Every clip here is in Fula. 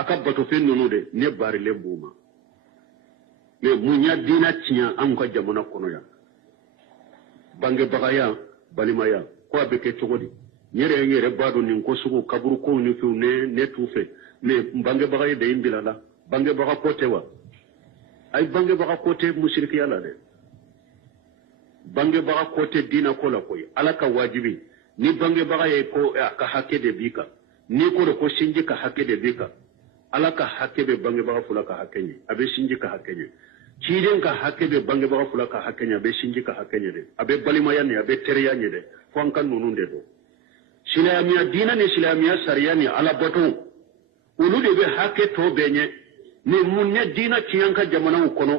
aka bato fen nunu de ne barile buma me munya dina tinya an ka jamana kono ya bange bagaya balimaya ko abeke togodi nyere bado nin ko sugo kaburu ko ni fu ne tufe me bange bagaya de imbilala bange baga kotewa ay bange baga kote mushriki yalla de bange baga kote dina ko la koy ala ka wajibi ni bange baga ye ko ka hakke de bika ni ko sinji ka hakke de bika ala ka hakke be bange baga fula ka hakke ni abe sinji ka hakke ni ciden ka hakke be bange baga fula ka hakke ni abe sinji ka hakke ni de abe balimaya ni abe teriya ni de fonkan nunun de do silamiya dina ni silamiya sariya ni ala bato ulu de be hakke to benye ni munnya dina ciyanka jamana kono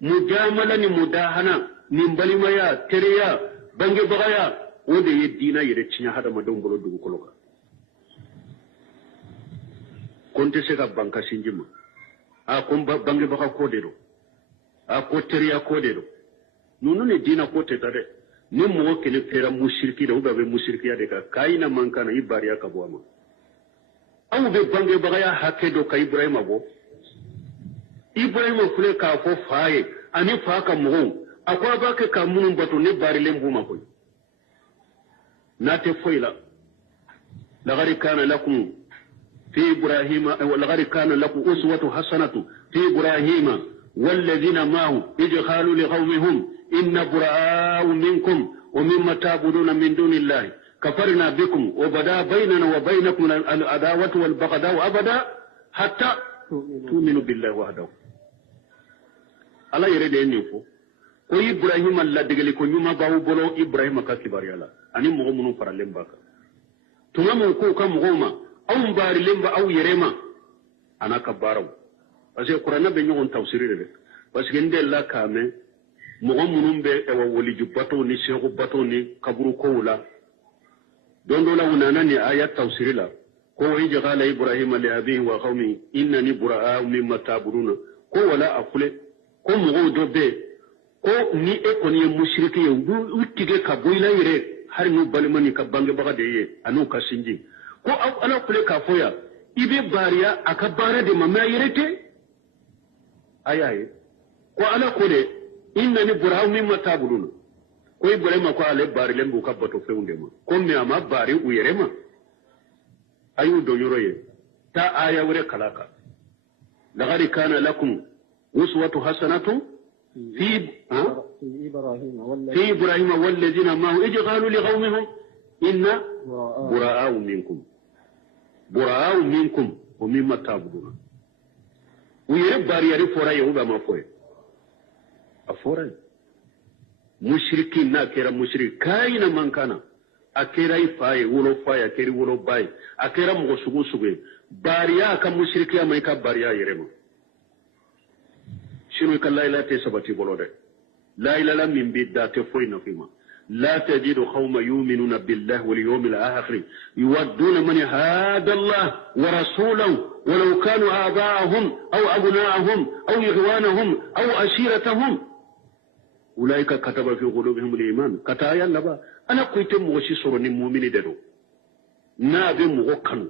mujamala ni mudahana ni balimaya teriya bange bagaya o de ye dina yere cinya hada madon bolo dugu koloka konte se ka banka sinjima a kon bange baga ko de do a ko teriya ko de do nunu ne dina ko te tade ni mo kele pera mushriki da ubabe mushriki ya de ka kaina mankana ibariya ka boama awu be bange bagaya hakke do ka ibrahima bo ibrahima fule ka fo faaye ani fa ka mo akwa ba ke ka mun bato ne bari lembu ma ko nate foila laqad kana lakum في إبراهيم ولقد كان لكم أسوة حسنة في إبراهيم والذين معه إذ قالوا لقومهم إن براء منكم ومما تعبدون من دون الله كفرنا بكم وبدا بيننا وبينكم العداوة والبغضاء أبدا حتى تؤمنوا بالله وحده الله يريد أن يفو ko Ibrahim Allah degeli ko nyuma bawo bolo Ibrahim ka kibari ala ani mo mun faralem baka tuma mo ko kam goma aw bari lemba aw yerema ana kabaraw parce que qur'ana be nyon tafsiri de parce que ndella kame mo munum be e wa woli jubato ni shego bato ni kaburu ko wala don do la wonana ni ayat tafsiri la ko wa jagala ibrahim li abihi wa qaumi innani bura'a mimma ta'buduna ko wala akule ko mo do be ko ni e ko ni mushriki ye utige ka boyla yere har no balmani ka bange baga de ye anu ka sinji ko ala kule ka foya ibe bariya aka bara de mamma yerete ayaye ko ala kule innani buraa'u mimma ta'budun ko ibrahima ko ale bari lembu ka bato feunde ma ko me ama bari u yerema ayu do yoroye ta aya wure kalaka laqad kana lakum uswatu hasanatun في إبراهيم والذين معه إذ قالوا لقومهم إنا براء منكم ومما تعبدون ويربار يرفورا يهوبا ما فوي أفورا مشركين ناكيرا مشرك كاين من كان أكيرا يفاي ولو فاي أكيرا ولو باي أكيرا مغسوغو سوغي باريا كمشركيا ميكا باريا يرمو شنو كان لا إله تسبتي بلوده لا إله من بدأ تفوين فيما لا تجد قوم يؤمنون بالله واليوم الآخر يودون من هادى الله ورسوله ولو كانوا آباءهم أو أبناءهم أو إخوانهم أو عشيرتهم أولئك كتب في قلوبهم الإيمان كتايا لبا أنا كنت موشي سرني مؤمن ددو نابي مغوكانو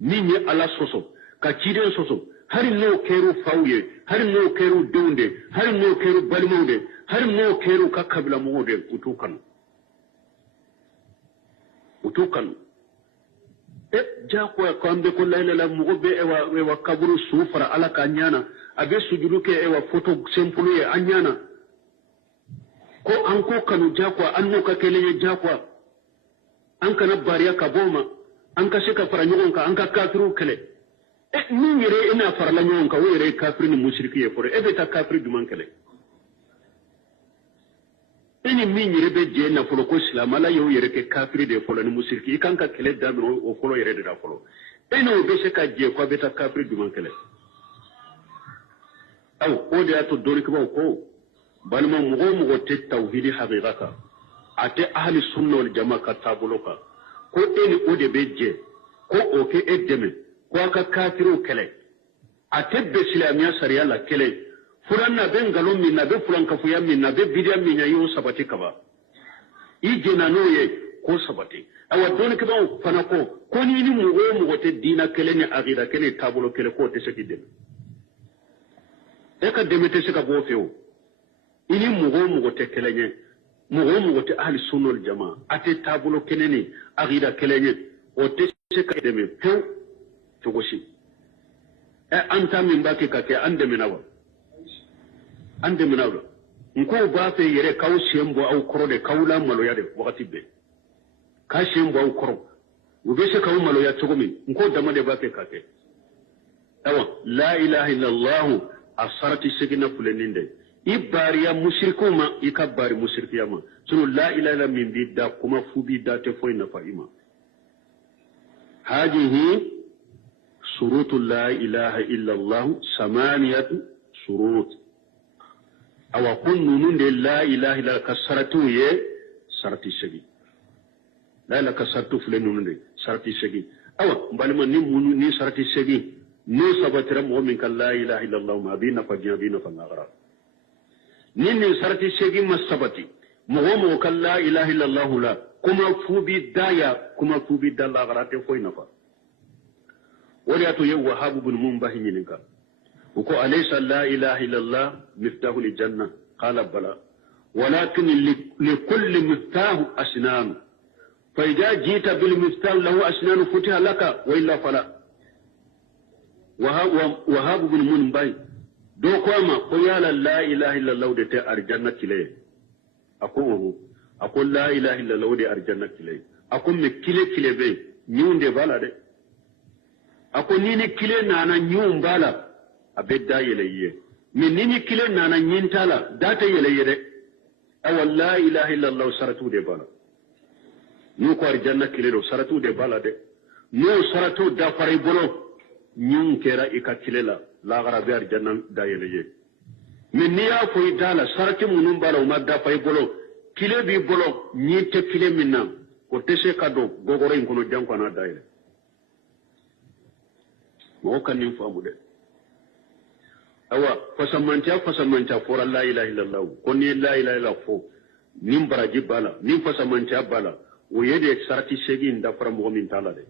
نيني على سوسو كتيرين سوسو har no keru fawye har no keru dunde har no keru balmude har no keru kakabla mude utukan ja ko ambe ko layla la mugobe e wa kaburu sufara ala kanyana abe sujudu ke e wa photo simple e anyana ko an ko kanu ja ko anno ka keleye ja ko an kana bariya ka boma an ka shika faranyon ka an ka kafiru kele min yere ina farla nyon ka were kafir ni mushriki ye fore ebe ta kafir du mankale eni min yere be je na folo ko islam ala yo yere ke kafir de folo ni mushriki kan ka kele da o folo yere de da folo eno be se ka je ko be ta kafir du mankale aw o de ato dori ko ko balma mugo te tawhidi haqiqaka ate ahli sunna wal jamaa ka tabuloka ko eni o de be je ko o ke edeme ko aka kafiru kele atebbe islamiya sariya la kele furanna ben galon min na be fulan ka fuya min na be bidiyan min ya yo sabati kaba ije na noye ko sabati awa don ke ba fana ko ni mugo te dina kele ni agida kele tabulo kele ko te seki dem e ka dem te seka bo feo ini mugo te kele nye mugo te ahli sunnah jamaa ate tabulo kele ni agida kele nye o te seka dem feo to goshi e anta min baki ka ke ande minawa nko ba fe yere kaw shembo aw koro de kawla malo ya de wakati be ka shembo aw koro ube se kaw malo ya togomi nko dama de ba ke kake awa la ilaha illallah asarati sigina fuleninde ibariya mushrikuma ikabari mushrikiyama sunu la ilaha illa min bidda kuma fu bidda te foy na faima hadihi shurutu la ilaha illallah samaniyatu shurut awa kun nunun de la ilaha illa kasaratu ye sarati shagi la ilaha kasaratu fule nunun de sarati shagi awa mbalima ni munu ni sarati shagi ni sabatira mu'min kan la ilaha illa allah ma bina fajina fa nagara ni sarati shagi masabati mu'min kan la ilaha illa allah la kuma fubi daya kuma fubi dalla garate foy nafa wali atu ye wahab ibn munbahi ninka وكو أليس لا إله إلا الله مفتاح للجنة قال بلى ولكن لكل مفتاح أسنان فإذا جئت بالمفتاح له أسنان فتح لك وإلا فلا وهاب بن منبي دو كوما قيال لا إله إلا الله دي أرجنة كليه أقول لا إله إلا الله دي أرجنة كليه أقول مكيلي كليه بي نيون دي بالا دي أقول نيني كليه نانا نيون بالا abedda yelayye min nini kile nana nyintala data yelayye de aw la ilaha illa allah saratu de bala nu ko arjanna kile do saratu de bala de no saratu da faray bolo nyun kera ika kile la gara be arjanna da yelayye min niya ko idala sarati munum bala o madda fay bolo kile bi bolo nyite kile minna ko tese kado gogoro in kono janko na dayele mo kan nim famu de awa fasamanta fora la ilaha illallah ko ni la ilaha illallah fo nim baraji bala nim fasamanta bala o yede sarati segi nda fara mo min tala de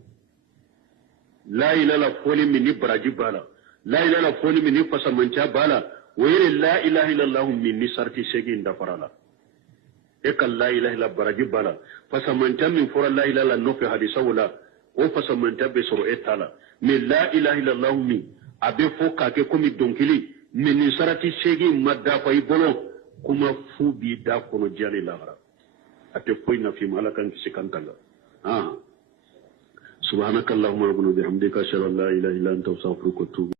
la ilaha illallah fo ni min baraji bala la ilaha illallah fo ni min fasamanta bala o yede la ilaha illallah min ni sarati segi nda fara la e kal la ilaha illallah baraji bala fasamanta min fora la ilaha illallah no fi hadisa wala o fasamanta be soro etala min la ilaha illallah min abe fo kake komi donkili min sarati segi madda fay bolo kuma fu bi da kono jali lahara ate foy na fi malakan sikantanga subhanakallahumma wa bihamdika ashhadu an la ilaha illa anta astaghfiruka wa atubu